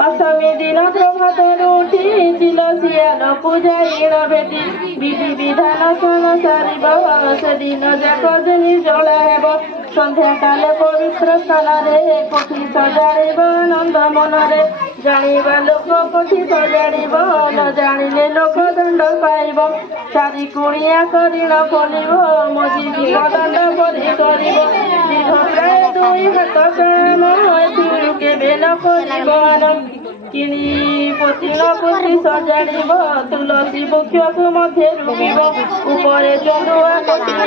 অষ্টমী দিন প্রভাতରୁ উঠিছিল ଶିଆଳ ପୂଜାରୀର ଭେଟି ବିଧି ବିଧାନ ଶୁଣ ସାରିବ ସେଦିନ ଯାକ ନିର୍ଜଳା ହେବ ସନ୍ଧ୍ୟାକାଳେ ପବିତ୍ର ସ୍ଥାନରେ କୋଠି ସଜାଡ଼ିବ ଆନନ୍ଦ ମନରେ ଜାଣିବା ଲୋକ କୋଠି ସଜାଡ଼ିବ ନ ଜାଣିଲେ ଲୋକ ଦଣ୍ଡ ପାଇବ ଚାରି କୁଣିଆ କରିଣ ଖୋଲିବ ମଝି ଦଣ୍ଡ ପରି କରିବ ଦୀର୍ଘ ପ୍ରାୟ 2 ହାତ କାମ ଏଥିରୁ କେବେ ନ କରିବ କିଣି ପୋତି ନ ପୋତି ସଜାଡ଼ିବ ତୁଳସୀ ବୃକ୍ଷକୁ ମଧ୍ୟ ରୁବିବ ଉପରେ ଚନ୍ଦୁଆ ପୋତି